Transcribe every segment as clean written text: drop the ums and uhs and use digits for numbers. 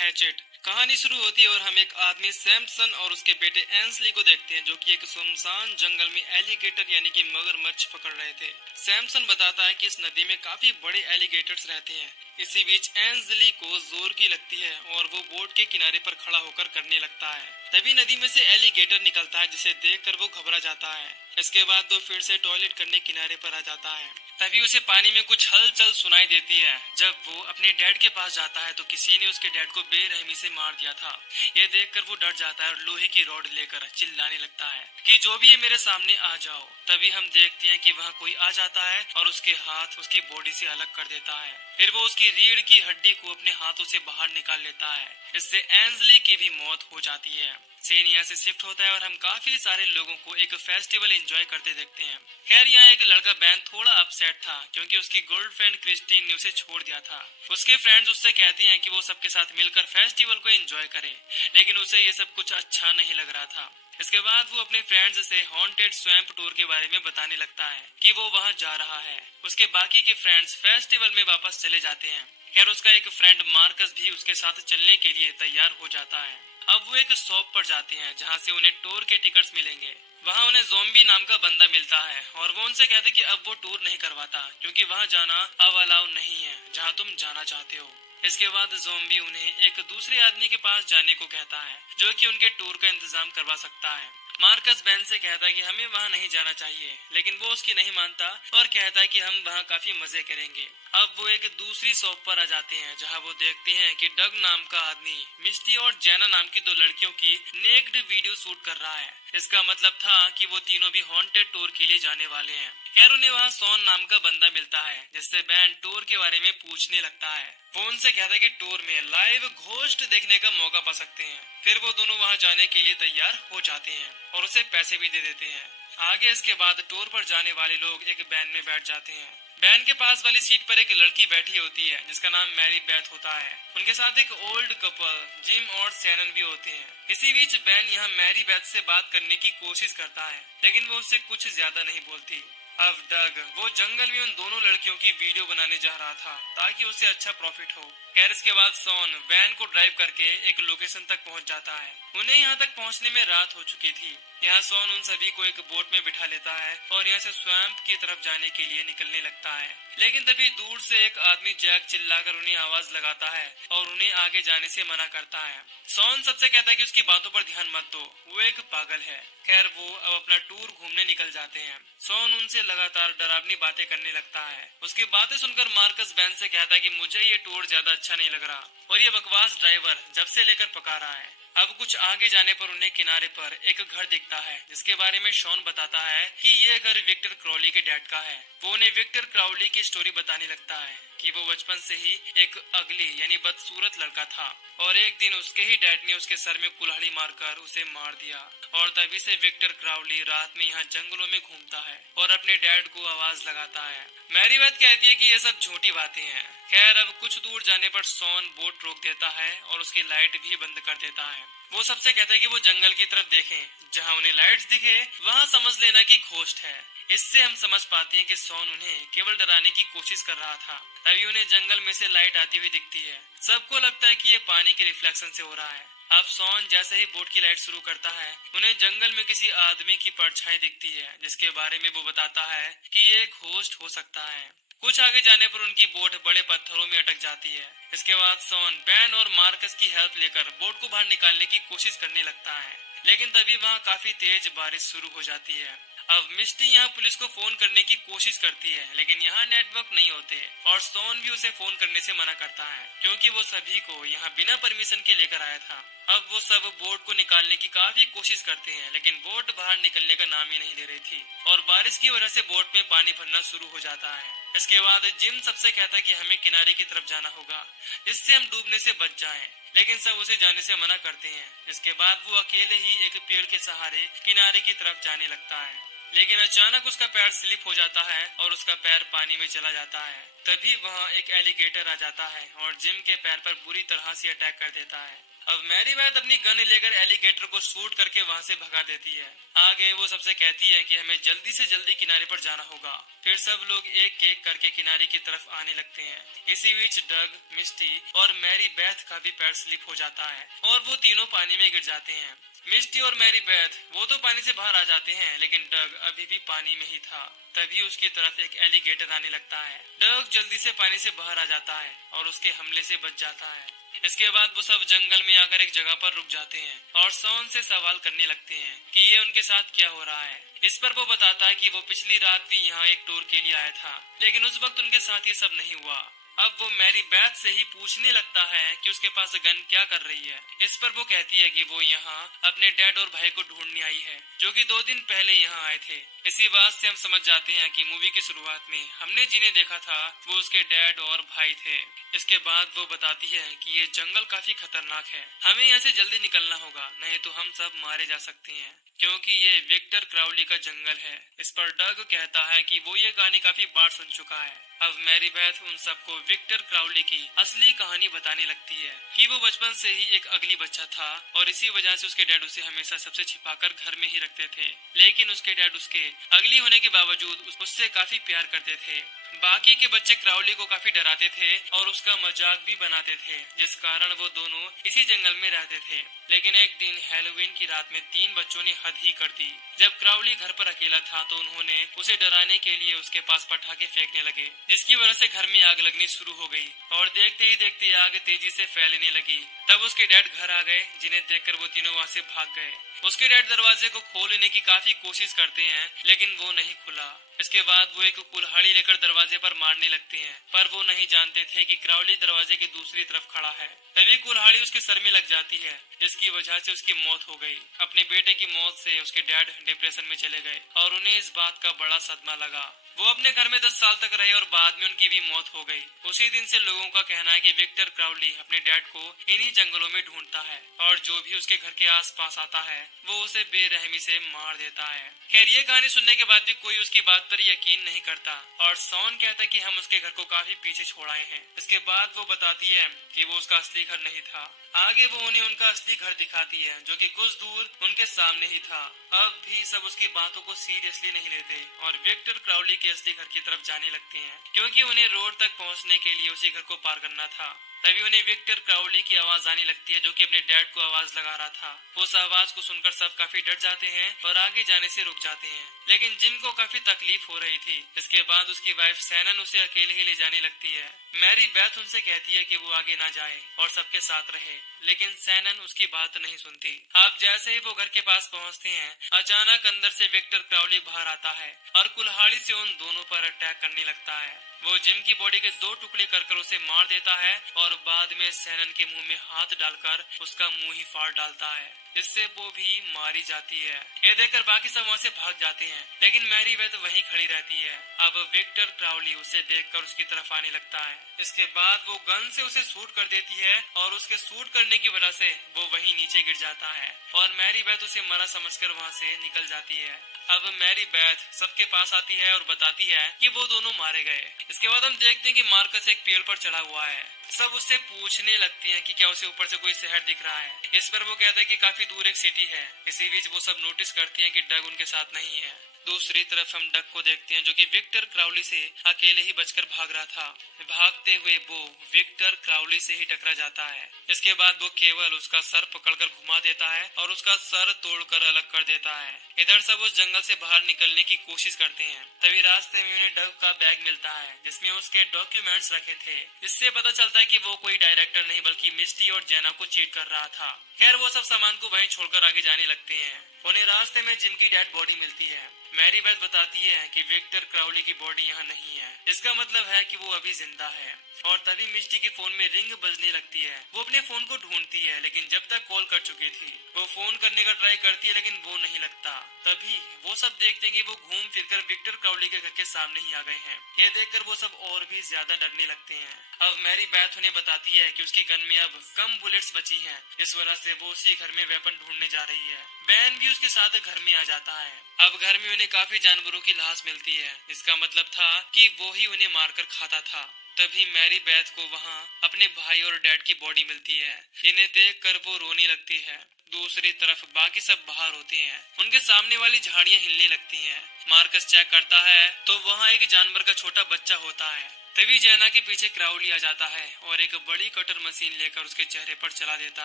Hatchet. कहानी शुरू होती है और हम एक आदमी सैमसन और उसके बेटे एंसली को देखते हैं जो कि एक सुनसान जंगल में एलिगेटर यानी कि मगरमच्छ पकड़ रहे थे। सैमसन बताता है कि इस नदी में काफी बड़े एलिगेटर्स रहते हैं। इसी बीच एंसली को जोर की लगती है और वो बोट के किनारे पर खड़ा होकर करने लगता है। तभी नदी में से एलिगेटर निकलता है जिसे देखकर वो घबरा जाता है। इसके बाद वो फिर से टॉयलेट करने किनारे पर आ जाता है। तभी उसे पानी में कुछ हलचल सुनाई देती है। जब वो अपने डैड के पास जाता है तो किसी ने उसके डैड को बेरहमी से मार दिया था। ये देखकर वो डर जाता है और लोहे की रॉड लेकर चिल्लाने लगता है कि जो भी है मेरे सामने आ जाओ। तभी हम देखते हैं कि वहाँ कोई आ जाता है और उसके हाथ उसकी बॉडी से अलग कर देता है। फिर वो उसकी रीढ़ की हड्डी को अपने हाथों से बाहर निकाल लेता है। इससे एंसली की भी मौत हो जाती है। सीन यहाँ से शिफ्ट होता है और हम काफी सारे लोगों को एक फेस्टिवल एंजॉय करते देखते हैं। खैर यहाँ एक लड़का बैन थोड़ा अपसेट था क्योंकि उसकी गर्लफ्रेंड क्रिस्टीन ने उसे छोड़ दिया था। उसके फ्रेंड्स उससे कहती हैं कि वो सबके साथ मिलकर फेस्टिवल को एंजॉय करे, लेकिन उसे ये सब कुछ अच्छा नहीं लग रहा था। इसके बाद वो अपने फ्रेंड्स से हॉन्टेड स्वैम्प टूर के बारे में बताने लगता है कि वो वहाँ जा रहा है। उसके बाकी के फ्रेंड्स फेस्टिवल में वापस चले जाते हैं। खैर उसका एक फ्रेंड मार्कस भी उसके साथ चलने के लिए तैयार हो जाता है। अब वो एक शॉप पर जाते हैं जहाँ से उन्हें टूर के टिकट्स मिलेंगे। वहाँ उन्हें ज़ॉम्बी नाम का बंदा मिलता है और वो उनसे कहते कि अब वो टूर नहीं करवाता क्योंकि वहाँ जाना अब अलाउ नहीं है जहाँ तुम जाना चाहते हो। इसके बाद ज़ॉम्बी उन्हें एक दूसरे आदमी के पास जाने को कहता है जो कि उनके टूर का इंतजाम करवा सकता है। मार्कस बेन से कहता है कि हमें वहाँ नहीं जाना चाहिए, लेकिन वो उसकी नहीं मानता और कहता है कि हम वहाँ काफी मजे करेंगे। अब वो एक दूसरी शॉप पर आ जाते हैं जहाँ वो देखते हैं कि डग नाम का आदमी मिस्टी और जैना नाम की दो लड़कियों की नेक्ड वीडियो शूट कर रहा है। इसका मतलब था कि वो तीनों भी हॉन्टेड टूर के लिए जाने वाले हैं। खैर उन्हें वहाँ सॉन नाम का बंदा मिलता है जिससे बैन टूर के बारे में पूछने लगता है। वो उनसे कहता है कि टूर में लाइव घोस्ट देखने का मौका पा सकते हैं। फिर वो दोनों वहाँ जाने के लिए तैयार हो जाते हैं और उसे पैसे भी दे देते हैं। आगे इसके बाद टूर पर जाने वाले लोग एक वैन में बैठ जाते हैं। वैन के पास वाली सीट पर एक लड़की बैठी होती है जिसका नाम मैरी बेथ होता है। उनके साथ एक ओल्ड कपल जिम और सैनन भी होते हैं। इसी बीच बैन यहाँ मैरी बेथ से बात करने की कोशिश करता है, लेकिन वो उससे कुछ ज्यादा नहीं बोलती। अब डग वो जंगल में उन दोनों लड़कियों की वीडियो बनाने जा रहा था ताकि उसे अच्छा प्रॉफिट हो। खैर इसके बाद सॉन वैन को ड्राइव करके एक लोकेशन तक पहुंच जाता है। उन्हें यहाँ तक पहुंचने में रात हो चुकी थी। यहाँ सॉन उन सभी को एक बोट में बिठा लेता है और यहाँ से स्वैम्प की तरफ जाने के लिए निकलने लगता है। लेकिन तभी दूर से एक आदमी जैक चिल्लाकर उन्हें आवाज लगाता है और उन्हें आगे जाने से मना करता है। सॉन सबसे कहता है कि उसकी बातों पर ध्यान मत दो, वो एक पागल है। खैर वो अब अपना टूर घूमने निकल जाते हैं। सॉन उनसे लगातार डरावनी बातें करने लगता है। उसकी बातें सुनकर मार्कस बैन से कहता है कि मुझे ये टूर ज्यादा अच्छा नहीं लग रहा और ये बकवास ड्राइवर जब से लेकर पका रहा है। अब कुछ आगे जाने पर उन्हें किनारे पर एक घर दिखता है जिसके बारे में शॉन बताता है कि ये घर विक्टर क्राउली के डैड का है। वो उन्हें विक्टर क्राउली की स्टोरी बताने लगता है कि वो बचपन से ही एक अगली यानी बदसूरत लड़का था और एक दिन उसके ही डैड ने उसके सर में कुल्हाड़ी मारकर उसे मार दिया और तभी से विक्टर क्राउली रात में यहाँ जंगलों में घूमता है और अपने डैड को आवाज लगाता है। मैरी बेथ कहती है कि ये सब झूठी बातें हैं। खैर अब कुछ दूर जाने पर सॉन बोट रोक देता है और उसकी लाइट भी बंद कर देता है। वो सबसे कहता है कि वो जंगल की तरफ देखें, जहाँ उन्हें लाइट्स दिखे वहाँ समझ लेना कि घोस्ट है। इससे हम समझ पाते हैं कि सॉन उन्हें केवल डराने की कोशिश कर रहा था। तभी उन्हें जंगल में से लाइट आती हुई दिखती है। सबको लगता है कि ये पानी के रिफ्लेक्शन से हो रहा है। अब सॉन जैसे ही बोट की लाइट शुरू करता है उन्हें जंगल में किसी आदमी की परछाई दिखती है जिसके बारे में वो बताता है कि ये घोस्ट हो सकता है। कुछ आगे जाने पर उनकी बोट बड़े पत्थरों में अटक जाती है। इसके बाद सॉन बैन और मार्कस की हेल्प लेकर बोट को बाहर निकालने की कोशिश करने लगता है, लेकिन तभी वहाँ काफी तेज बारिश शुरू हो जाती है। अब मिस्टी यहाँ पुलिस को फोन करने की कोशिश करती है, लेकिन यहाँ नेटवर्क नहीं होते और सॉन भी उसे फोन करने से मना करता है क्योंकि वो सभी को यहाँ बिना परमिशन के लेकर आया था। अब वो सब बोट को निकालने की काफी कोशिश करते हैं, लेकिन बोट बाहर निकलने का नाम ही नहीं ले रही थी और बारिश की वजह से बोट में पानी भरना शुरू हो जाता है। इसके बाद जिम सबसे कहता है कि हमें किनारे की तरफ जाना होगा जिससे हम डूबने से बच जाएं, लेकिन सब उसे जाने से मना करते हैं। इसके बाद वो अकेले ही एक पेड़ के सहारे किनारे की तरफ जाने लगता है, लेकिन अचानक उसका पैर स्लिप हो जाता है और उसका पैर पानी में चला जाता है। तभी वहाँ एक एलिगेटर आ जाता है और जिम के पैर पर बुरी तरह से अटैक कर देता है। अब मैरी बेथ अपनी गन लेकर एलिगेटर को शूट करके वहां से भगा देती है। आगे वो सबसे कहती है कि हमें जल्दी से जल्दी किनारे पर जाना होगा। फिर सब लोग एक एक करके किनारे की तरफ आने लगते हैं। इसी बीच डग, मिस्टी और मैरी बेथ का भी पैर स्लिप हो जाता है और वो तीनों पानी में गिर जाते हैं। मिस्टी और मैरी बेथ वो तो पानी से बाहर आ जाते हैं, लेकिन डग अभी भी पानी में ही था। तभी उसकी तरफ एक एलिगेटर आने लगता है। डग जल्दी से पानी से बाहर आ जाता है और उसके हमले से बच जाता है। इसके बाद वो सब जंगल में आकर एक जगह पर रुक जाते हैं और शॉन से सवाल करने लगते हैं कि ये उनके साथ क्या हो रहा है। इस पर वो बताता है कि वो पिछली रात भी यहाँ एक टूर के लिए आया था, लेकिन उस वक्त उनके साथ ये सब नहीं हुआ। अब वो मैरी बेथ से ही पूछने लगता है कि उसके पास गन क्या कर रही है। इस पर वो कहती है कि वो यहाँ अपने डैड और भाई को ढूंढने आई है, जो कि 2 दिन पहले यहाँ आए थे। इसी बात से हम समझ जाते हैं कि मूवी की शुरुआत में हमने जिन्हें देखा था वो उसके डैड और भाई थे। इसके बाद वो बताती है कि ये जंगल काफी खतरनाक है, हमें यहाँ से जल्दी निकलना होगा, नहीं तो हम सब मारे जा सकते हैं, क्योंकि ये विक्टर क्राउली का जंगल है। इस पर डग कहता है कि वो ये कहानी काफी बार सुन चुका है। अब मैरी बेथ उन सबको विक्टर क्राउली की असली कहानी बताने लगती है कि वो बचपन से ही एक अगली बच्चा था और इसी वजह से उसके डैड उसे हमेशा सबसे छिपाकर घर में ही रखते थे। लेकिन उसके डैड उसके अगली होने के बावजूद उससे काफी प्यार करते थे। बाकी के बच्चे क्राउली को काफी डराते थे और उसका मजाक भी बनाते थे, जिस कारण वो दोनों इसी जंगल में रहते थे। लेकिन एक दिन हैलोवीन की रात में 3 बच्चों ने हद ही कर दी। जब क्राउली घर पर अकेला था तो उन्होंने उसे डराने के लिए उसके पास पटाखे फेंकने लगे, जिसकी वजह से घर में आग लगनी शुरू हो गई और देखते ही देखते आग तेजी से फैलने लगी। तब उसके डैड घर आ गए, जिन्हें देखकर वो तीनों वहाँ से भाग गए। उसके डैड दरवाजे को खोलने की काफी कोशिश करते हैं, लेकिन वो नहीं खुला। इसके बाद वो एक कुल्हाड़ी लेकर दरवाजे पर मारने लगते हैं, पर वो नहीं जानते थे कि क्राउली दरवाजे की दूसरी तरफ खड़ा है। तभी कुल्हाड़ी उसके सर में लग जाती है, जिसकी वजह से उसकी मौत हो गई। अपने बेटे की मौत से उसके डैड डिप्रेशन में चले गए और उन्हें इस बात का बड़ा सदमा लगा। वो अपने घर में 10 साल तक रहे और बाद में उनकी भी मौत हो गई। उसी दिन से लोगों का कहना है कि विक्टर क्राउली अपने डैड को इन्हीं जंगलों में ढूंढता है और जो भी उसके घर के आसपास आता है वो उसे बेरहमी से मार देता है। खैर, ये कहानी सुनने के बाद भी कोई उसकी बात पर यकीन नहीं करता और शॉन कहता है कि हम उसके घर को काफी पीछे छोड़ आए हैं। इसके बाद वो बताती है कि वो उसका असली घर नहीं था। आगे वो उन्हें उनका असली घर दिखाती है, जो कि कुछ दूर उनके सामने ही था। अब भी सब उसकी बातों को सीरियसली नहीं लेते और विक्टर क्राउली के असली घर की तरफ जाने लगते हैं, क्योंकि उन्हें रोड तक पहुंचने के लिए उसी घर को पार करना था। तभी उन्हें विक्टर क्राउली की आवाज आने लगती है, जो कि अपने डैड को आवाज लगा रहा था। उस आवाज को सुनकर सब काफी डर जाते हैं और आगे जाने से रुक जाते हैं, लेकिन जिम को काफी तकलीफ हो रही थी। इसके बाद उसकी वाइफ सैनन उसे अकेले ही ले जाने लगती है। मैरी बेथ उनसे कहती है कि वो आगे ना जाए और सबके साथ रहे, लेकिन सैनन उसकी बात नहीं सुनती। अब जैसे ही वो घर के पास पहुंचते हैं, अचानक अंदर से विक्टर क्राउली बाहर आता है और कुल्हाड़ी से उन दोनों पर अटैक करने लगता है। वो जिम की बॉडी के 2 टुकड़े कर उसे मार देता है और बाद में सैनन के मुंह में हाथ डालकर उसका मुंह ही फाड़ डालता है। इससे वो भी मारी जाती है। ये देखकर बाकी सब वहाँ से भाग जाते हैं, लेकिन मैरी बेथ वहीं खड़ी रहती है। अब विक्टर क्राउली उसे देखकर उसकी तरफ आने लगता है। इसके बाद वो गन से उसे शूट कर देती है और उसके शूट करने की वजह से वो वहीं नीचे गिर जाता है और मैरी बेथ उसे मरा समझकर वहाँ से निकल जाती है। अब मैरी बेथ सबके पास आती है और बताती है कि वो दोनों मारे गए। इसके बाद हम देखते हैं कि मार्कस एक पेड़ पर चढ़ा हुआ है। सब उससे पूछने लगते हैं कि क्या उसे ऊपर से कोई शहर दिख रहा है। इस पर वो कहता है कि काफी दूर एक सिटी है। इसी बीच वो सब नोटिस करती हैं कि डग उनके साथ नहीं है। दूसरी तरफ हम डग को देखते हैं, जो कि विक्टर क्राउली से अकेले ही बचकर भाग रहा था। भागते हुए वो विक्टर क्राउली से ही टकरा जाता है। इसके बाद वो केवल उसका सर पकड़कर घुमा देता है और उसका सर तोड़कर अलग कर देता है। इधर सब उस जंगल से बाहर निकलने की कोशिश करते हैं। तभी रास्ते में उन्हें डग का बैग मिलता है, जिसमें उसके डॉक्यूमेंट्स रखे थे। इससे पता चलता है कि वो कोई डायरेक्टर नहीं बल्कि मिस्टी और जेना को चीट कर रहा था। खैर, वो सब सामान को वहीं छोड़कर आगे जाने लगते हैं। उन्हें रास्ते में जिम की डेड बॉडी मिलती है। मैरी बेथ बताती है कि विक्टर क्राउली की बॉडी यहाँ नहीं है, इसका मतलब है कि वो अभी जिंदा है। और तभी मिस्टी के फोन में रिंग बजने लगती है। वो अपने फोन को ढूंढती है, लेकिन जब तक कॉल कर चुकी थी। वो फोन करने का ट्राई करती है, लेकिन वो नहीं लगता। तभी वो सब देखते हैं कि वो घूम फिरकर विक्टर क्राउली के घर के सामने ही आ गए हैं। ये देखकर वो सब और भी ज्यादा डरने लगते हैं। अब मैरी बेथ उन्हें बताती है कि उसकी गन में अब कम बुलेट्स बची हैं। इस वजह से वो उसी घर में वेपन ढूंढने जा रही है। बैन भी उसके साथ घर में आ जाता है। अब घर में उन्हें काफी जानवरों की लाश मिलती है। इसका मतलब था कि वो ही उन्हें मारकर खाता था। तभी मैरी बेथ को वहाँ अपने भाई और डैड की बॉडी मिलती है। इन्हें देखकर वो रोने लगती है। दूसरी तरफ बाकी सब बाहर होते हैं। उनके सामने वाली झाड़ियाँ हिलने लगती हैं। मार्कस चेक करता है तो वहाँ एक जानवर का छोटा बच्चा होता है। तभी जेना के पीछे क्राउली आ जाता है और एक बड़ी कटर मशीन लेकर उसके चेहरे पर चला देता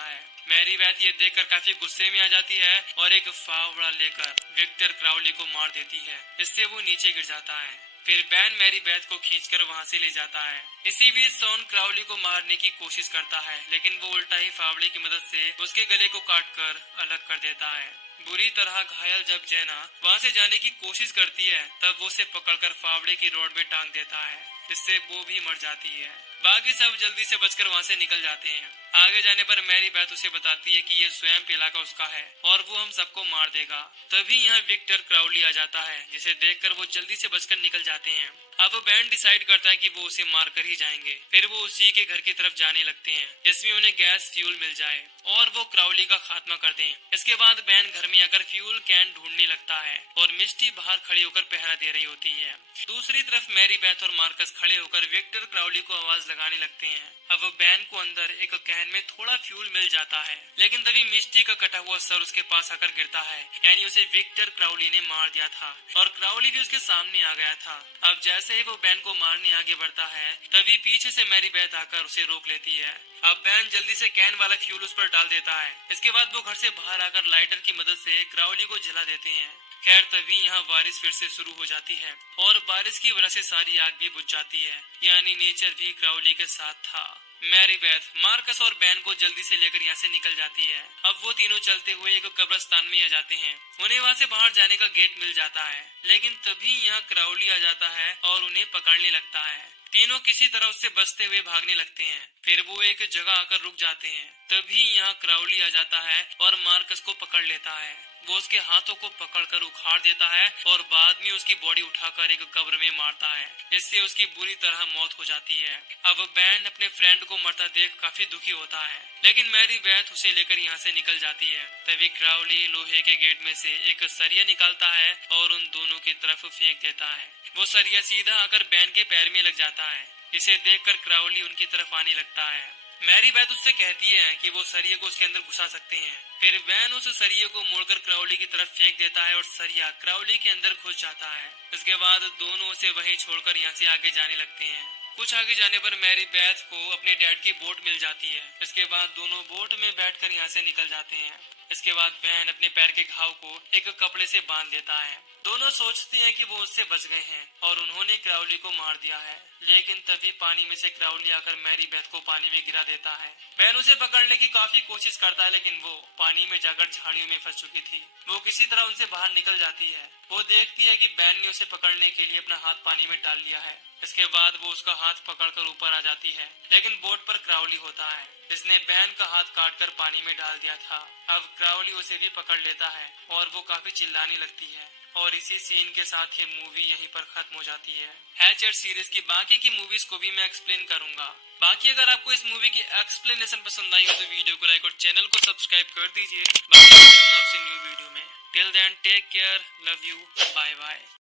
है। मैरी बेथ ये देखकर काफी गुस्से में आ जाती है और एक फावड़ा लेकर विक्टर क्राउली को मार देती है। इससे वो नीचे गिर जाता है। फिर बैन मैरी बेथ को खींचकर वहां से ले जाता है। इसी बीच शॉन क्राउली को मारने की कोशिश करता है, लेकिन वो उल्टा ही फावड़े की मदद से उसके गले को काटकर अलग कर देता है। बुरी तरह घायल जब जेना वहां से जाने की कोशिश करती है तब वो उसे पकड़कर फावड़े की रॉड में टांग देता है, जिससे वो भी मर जाती है। बाकी सब जल्दी से बचकर वहां से निकल जाते हैं। आगे जाने पर मैरी बेथ उसे बताती है कि ये स्वयं इलाका उसका है और वो हम सबको मार देगा। तभी यहाँ विक्टर क्राउली आ जाता है, जिसे देखकर वो जल्दी से बचकर निकल जाते हैं। अब बैन डिसाइड करता है कि वो उसे मार कर ही जाएंगे। फिर वो उसी के घर की तरफ जाने लगते हैं, जिसमें उन्हें गैस फ्यूल मिल जाए और वो क्राउली का खात्मा कर दें। इसके बाद बैन घर में आकर फ्यूल कैन ढूंढने लगता है और मिस्टी बाहर खड़ी होकर पहरा दे रही होती है। दूसरी तरफ मैरी बेथ और मार्कस खड़े होकर विक्टर क्राउली को आवाज लगाने लगते हैं। अब बैन को अंदर एक कैन में थोड़ा फ्यूल मिल जाता है, लेकिन तभी मिस्टी का कटा हुआ सर उसके पास आकर गिरता है, यानी उसे विक्टर क्राउली ने मार दिया था और क्राउली भी उसके सामने आ गया था। अब जैसे ही वो बैन को मारने आगे बढ़ता है तभी पीछे से मैरी बेथ आकर उसे रोक लेती है। अब बैन जल्दी से कैन वाला फ्यूल उस पर डाल देता है। इसके बाद वो घर से बाहर आकर लाइटर की मदद से क्राउली को जला देते हैं। खैर तभी यहाँ बारिश फिर से शुरू हो जाती है और बारिश की वजह से सारी आग भी बुझ जाती है, यानी नेचर भी क्राउली के साथ था। मैरी बेथ मार्कस और बैन को जल्दी से लेकर यहाँ से निकल जाती है। अब वो तीनों चलते हुए एक कब्रिस्तान में आ जाते हैं। उन्हें वहाँ से बाहर जाने का गेट मिल जाता है, लेकिन तभी यहाँ क्राउली आ जाता है और उन्हें पकड़ने लगता है। तीनों किसी तरह उससे बचते हुए भागने लगते हैं। फिर वो एक जगह आकर रुक जाते हैं। तभी यहाँ क्राउली आ जाता है और मार्कस को पकड़ लेता है। वो उसके हाथों को पकड़कर उखाड़ देता है और बाद में उसकी बॉडी उठाकर एक कब्र में मारता है। इससे उसकी बुरी तरह मौत हो जाती है। अब बैन अपने फ्रेंड को मरता देख काफी दुखी होता है, लेकिन मैरी बेथ उसे लेकर यहाँ से निकल जाती है। तभी क्राउली लोहे के गेट में से एक सरिया निकालता है और उन दोनों की तरफ फेंक देता है। वो सरिया सीधा आकर बैन के पैर में लग जाता है। इसे देखकर क्राउली उनकी तरफ आने लगता है। मैरी बेथ उससे कहती है कि वो सरिये को उसके अंदर घुसा सकते हैं। फिर बैन उस सरिये को मोड़कर क्राउली की तरफ फेंक देता है और सरिया क्राउली के अंदर घुस जाता है। इसके बाद दोनों उसे वहीं छोड़कर यहाँ से आगे जाने लगते हैं। कुछ आगे जाने पर मैरी बेथ को अपने डैड की बोट मिल जाती है। इसके बाद दोनों बोट में बैठकर यहाँ से निकल जाते हैं। इसके बाद बैन अपने पैर के घाव को एक कपड़े से बांध देता है। दोनों सोचते हैं कि वो उससे बच गए हैं और उन्होंने क्राउली को मार दिया है, लेकिन तभी पानी में से क्राउली आकर मैरी बेथ को पानी में गिरा देता है। बैन उसे पकड़ने की काफी कोशिश करता है, लेकिन वो पानी में जाकर झाड़ियों में फंस चुकी थी। वो किसी तरह उनसे बाहर निकल जाती है। वो देखती है कि बैन ने उसे पकड़ने के लिए अपना हाथ पानी में डाल लिया है। इसके बाद वो उसका हाथ पकड़कर ऊपर आ जाती है, लेकिन बोट पर क्राउली होता है, जिसने बैन का हाथ काटकर पानी में डाल दिया था। अब क्राउली उसे भी पकड़ लेता है और वो काफी चिल्लाने लगती है। और इसी सीन के साथ ये मूवी यहीं पर खत्म हो जाती है। हैचेट सीरीज की बाकी की मूवीज को भी मैं एक्सप्लेन करूंगा। बाकी अगर आपको इस मूवी की एक्सप्लेनेशन पसंद आई हो तो वीडियो को लाइक और चैनल को सब्सक्राइब कर दीजिए। बाकी मिलूंगा आपसे न्यू वीडियो में। Till then take care, love you, bye bye.